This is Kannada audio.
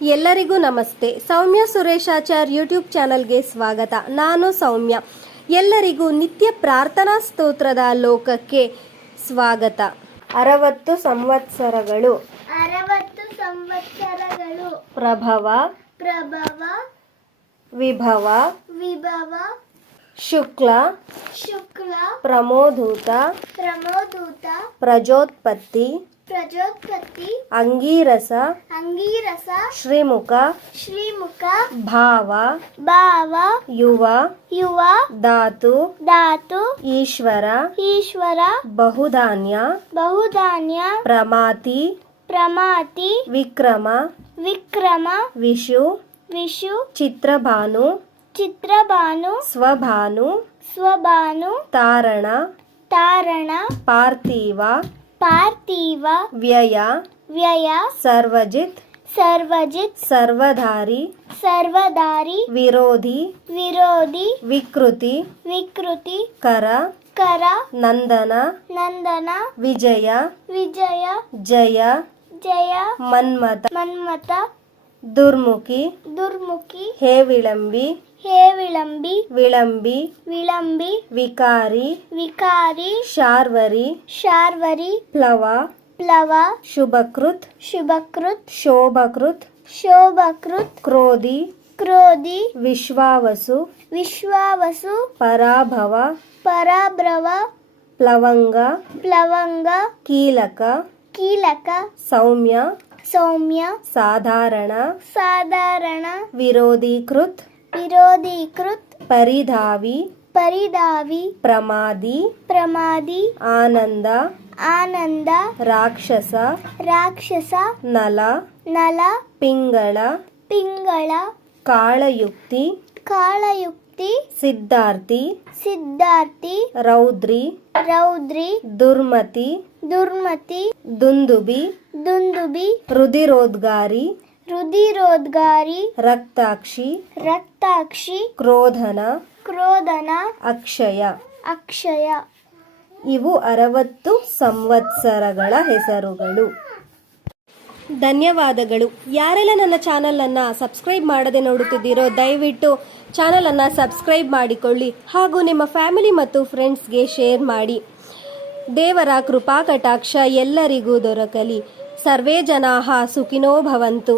ಎಲ್ಲರಿಗೂ ನಮಸ್ತೆ. ಸೌಮ್ಯ ಸುರೇಶಾಚಾರ್ ಯೂಟ್ಯೂಬ್ ಚಾನಲ್ಗೆ ಸ್ವಾಗತ. ನಾನು ಸೌಮ್ಯ. ಎಲ್ಲರಿಗೂ ನಿತ್ಯ ಪ್ರಾರ್ಥನಾ ಸ್ತೋತ್ರದ ಲೋಕಕ್ಕೆ ಸ್ವಾಗತ. 60 ಸಂವತ್ಸರಗಳು ಪ್ರಭವ ವಿಭವ ಶುಕ್ಲ ಪ್ರಮೋದೂತ ಪ್ರಜೋತ್ಪತ್ತಿ ಅಂಗೀರಸ ಶ್ರೀಮುಖ ಭಾವ ಯುವ ಧಾತು ಈಶ್ವರ ಬಹುಧಾನ್ಯ ಪ್ರಮಾತಿ ವಿಕ್ರಮ ವಿಷು ಚಿತ್ರಭಾನು ಸ್ವಭಾನು ತಾರಣ ಪಾರ್ಥಿವ ವ್ಯಯ ಸರ್ವಜಿತ್ ಸರ್ವಧಾರಿ ವಿರೋಧಿ ವಿಕೃತಿ ಕರ ನಂದನ ವಿಜಯ ಜಯ ಮನ್ಮಥ ದುರ್ಮುಖಿ ಹೇ ವಿಳಂಬಿ ವಿಕಾರಿ ಶಾರ್ವರಿ ಪ್ಲವ ಶುಭಕೃತ್ ಶೋಭಕೃತ್ ಕ್ರೋಧಿ ವಿಶ್ವಾವಸು ಪರಾಭವ ಪ್ಲವಂಗ ಕೀಲಕ ಸೌಮ್ಯ ಸಾಧಾರಣ ವಿರೋಧೀಕೃತ್ ಪರಿಧಾವಿ ಪ್ರಮಾದಿ ಆನಂದ ರಾಕ್ಷಸ ನಲ ಪಿಂಗಳ ಕಾಳಯುಕ್ತಿ ಸಿದ್ಧಾರ್ಥಿ ರೌದ್ರಿ ದುರ್ಮತಿ ದುಂದುಬಿ ರುಧಿರೋದ್ಗಾರಿ ರಕ್ತಾಕ್ಷಿ ಕ್ರೋಧನ ಅಕ್ಷಯ. ಇವು 60 ಸಂವತ್ಸರಗಳ ಹೆಸರುಗಳು. ಧನ್ಯವಾದಗಳು. ಯಾರೆಲ್ಲ ನನ್ನ ಚಾನಲನ್ನು ಸಬ್ಸ್ಕ್ರೈಬ್ ಮಾಡದೆ ನೋಡುತ್ತಿದ್ದೀರೋ ದಯವಿಟ್ಟು ಚಾನಲನ್ನು ಸಬ್ಸ್ಕ್ರೈಬ್ ಮಾಡಿಕೊಳ್ಳಿ ಹಾಗೂ ನಿಮ್ಮ ಫ್ಯಾಮಿಲಿ ಮತ್ತು ಫ್ರೆಂಡ್ಸ್ಗೆ ಶೇರ್ ಮಾಡಿ. ದೇವರ ಕೃಪಾ ಕಟಾಕ್ಷ ಎಲ್ಲರಿಗೂ ದೊರಕಲಿ. ಸರ್ವೇ ಜನಾಃ ಸುಖಿನೋ ಭವಂತು.